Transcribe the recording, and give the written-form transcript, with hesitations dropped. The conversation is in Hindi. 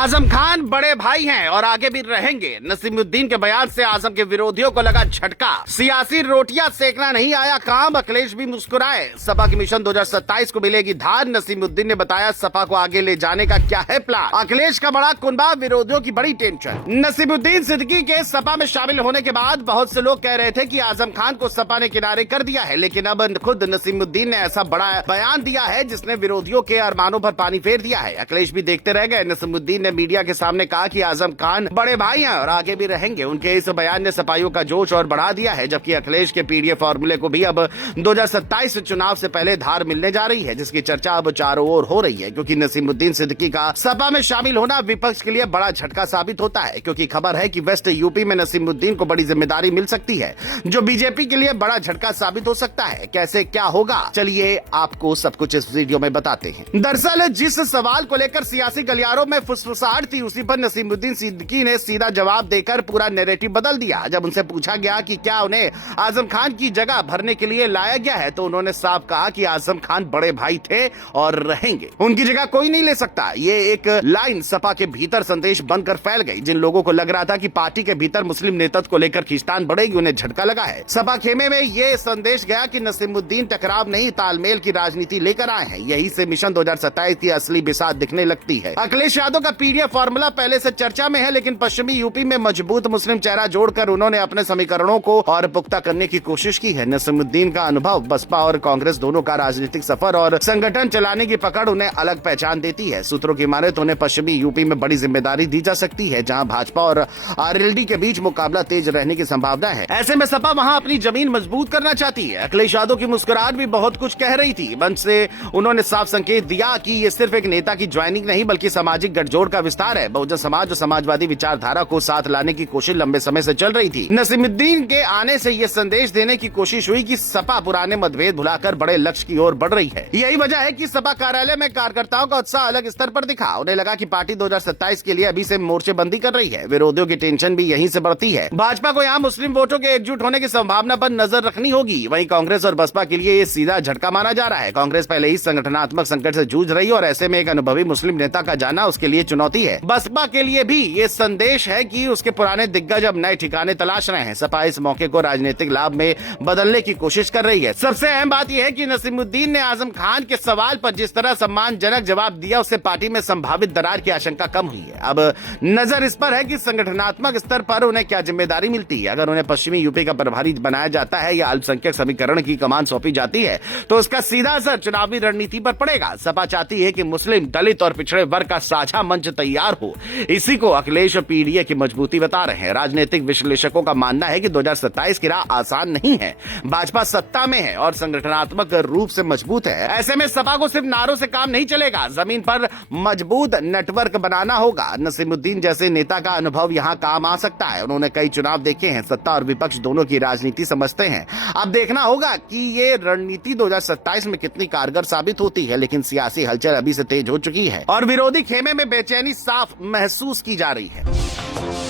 आजम खान बड़े भाई हैं और आगे भी रहेंगे। नसीमुद्दीन के बयान से आजम के विरोधियों को लगा झटका। सियासी रोटियां सेकना नहीं आया काम, अखिलेश भी मुस्कुराए। सपा की मिशन 2027 को मिलेगी धार। नसीमुद्दीन ने बताया सपा को आगे ले जाने का क्या है प्लान। अखिलेश का बड़ा कुनबा, विरोधियों की बड़ी टेंशन। नसीमुद्दीन सिद्दीकी के सपा में शामिल होने के बाद बहुत से लोग कह रहे थे कि आजम खान को सपा ने किनारे कर दिया है, लेकिन अब खुद नसीमुद्दीन ने ऐसा बड़ा बयान दिया है जिसने विरोधियों के अरमानों पर पानी फेर दिया है। अखिलेश भी देखते रह गए। नसीमुद्दीन ने मीडिया के सामने कहा कि आजम खान बड़े भाई हैं और आगे भी रहेंगे। उनके इस बयान ने सपाइयों का जोश और बढ़ा दिया है, जबकि अखिलेश के पीडीए फॉर्मूले को भी अब 2027 चुनाव से पहले धार मिलने जा रही है, जिसकी चर्चा अब चारों ओर हो रही है। क्योंकि नसीमुद्दीन सिद्दीकी का सपा में शामिल होना विपक्ष के लिए बड़ा झटका साबित होता है, क्योंकि खबर है कि वेस्ट यूपी में नसीमुद्दीन को बड़ी जिम्मेदारी मिल सकती है, जो बीजेपी के लिए बड़ा झटका साबित हो सकता है। कैसे क्या होगा, चलिए आपको सब कुछ इस वीडियो में बताते हैं। दरअसल जिस सवाल को लेकर सियासी गलियारों में फुसफुसाहट थी, उसी पर नसीमुद्दीन सिद्दीकी ने सीधा जवाब देकर पूरा नैरेटिव बदल दिया। जब उनसे पूछा गया कि क्या उन्हें आजम खान की जगह भरने के लिए लाया गया है, तो उन्होंने साफ कहा कि आजम खान बड़े भाई थे और रहेंगे, उनकी जगह कोई नहीं ले सकता। ये एक लाइन सपा के भीतर संदेश बनकर फैल गई। जिन लोगों को लग रहा था कि पार्टी के भीतर मुस्लिम नेतृत्व को लेकर खींचतान बढ़ेगी, उन्हें झटका लगा है। सपा खेमे में ये संदेश गया कि नसीमुद्दीन टकराव नहीं, तालमेल की राजनीति लेकर आए हैं। यही से मिशन 2027 की असली बिसात दिखने लगती है। अखिलेश यादव का पीडीए फॉर्मूला पहले से चर्चा में है, लेकिन पश्चिमी यूपी में मजबूत मुस्लिम चेहरा जोड़कर उन्होंने अपने समीकरणों को और पुख्ता करने की कोशिश की है। नसीमुद्दीन का अनुभव, बसपा और कांग्रेस दोनों का राजनीतिक सफर और संगठन चलाने की पकड़ उन्हें अलग पहचान देती है। सूत्रों की माने तो उन्हें पश्चिमी यूपी में बड़ी जिम्मेदारी दी जा सकती है, जहां भाजपा और आरएलडी के बीच मुकाबला तेज रहने की संभावना है। ऐसे में सपा वहां अपनी जमीन मजबूत करना चाहती है। अखिलेश यादव की मुस्कुराहट भी बहुत कुछ कह रही थी। मंच से उन्होंने साफ संकेत दिया कि ये सिर्फ एक नेता की ज्वाइनिंग नहीं, बल्कि सामाजिक गठजोड़ का विस्तार है। बहुजन समाज और समाजवादी विचारधारा को साथ लाने की कोशिश लंबे समय से चल रही थी। नसीमुद्दीन के आने से यह संदेश देने की कोशिश हुई कि सपा पुराने मतभेद भुलाकर बड़े लक्ष्य की ओर बढ़ रही है। यही वजह है कि सपा कार्यालय में कार्यकर्ताओं का उत्साह अलग स्तर पर दिखा। उन्हें लगा कि पार्टी 2027 के लिए अभी से मोर्चेबंदी कर रही है। विरोधियों की टेंशन भी यहीं से बढ़ती है। भाजपा को यहाँ मुस्लिम वोटों के एकजुट होने की संभावना पर नजर रखनी होगी। वहीं कांग्रेस और बसपा के लिए ये सीधा झटका माना जा रहा है। कांग्रेस पहले ही संगठनात्मक संकट से जूझ रही है और ऐसे में एक अनुभवी मुस्लिम नेता का जाना उसके लिए चुनौती है। बसपा के लिए भी ये संदेश है कि उसके पुराने दिग्गज अब नए ठिकाने तलाश रहे हैं। सपा इस मौके को राजनीतिक लाभ में बदलने की कोशिश कर रही है। सबसे अहम बात यह है कि नसीमुद्दीन ने आजम खान के सवाल पर जिस तरह सम्मानजनक जवाब दिया, उससे पार्टी में संभावित दरार की आशंका कम हुई है। अब नजर इस पर है कि संगठनात्मक स्तर पर उन्हें क्या जिम्मेदारी मिलती है। अगर उन्हें पश्चिमी यूपी का प्रभारी बनाया जाता है या अल्पसंख्यक समीकरण की कमान सौंपी जाती है, तो उसका सीधा असर चुनावी रणनीति पर पड़ेगा। सपा चाहती है कि मुस्लिम, दलित और पिछड़े वर्ग का साझा मंच तैयार हो। इसी को अखिलेश और पीडीए की मजबूती बता रहे हैं। राजनीतिक विश्लेषकों का मानना है कि 2027 की राह आसान नहीं है। भाजपा सत्ता में है और संगठनात्मक रूप से मजबूत है। ऐसे में सपा को सिर्फ नारों से काम नहीं चलेगा, जमीन पर मजबूत नेटवर्क बनाना होगा। नसीमुद्दीन जैसे नेता का अनुभव यहाँ काम आ सकता है। उन्होंने कई चुनाव देखे हैं, सत्ता और विपक्ष दोनों की राजनीति समझते हैं। अब देखना होगा कि ये रणनीति 2027 में कितनी कारगर साबित होती है। लेकिन सियासी हलचल अभी से तेज हो चुकी है और विरोधी खेमे में बेचैनी साफ महसूस की जा रही है।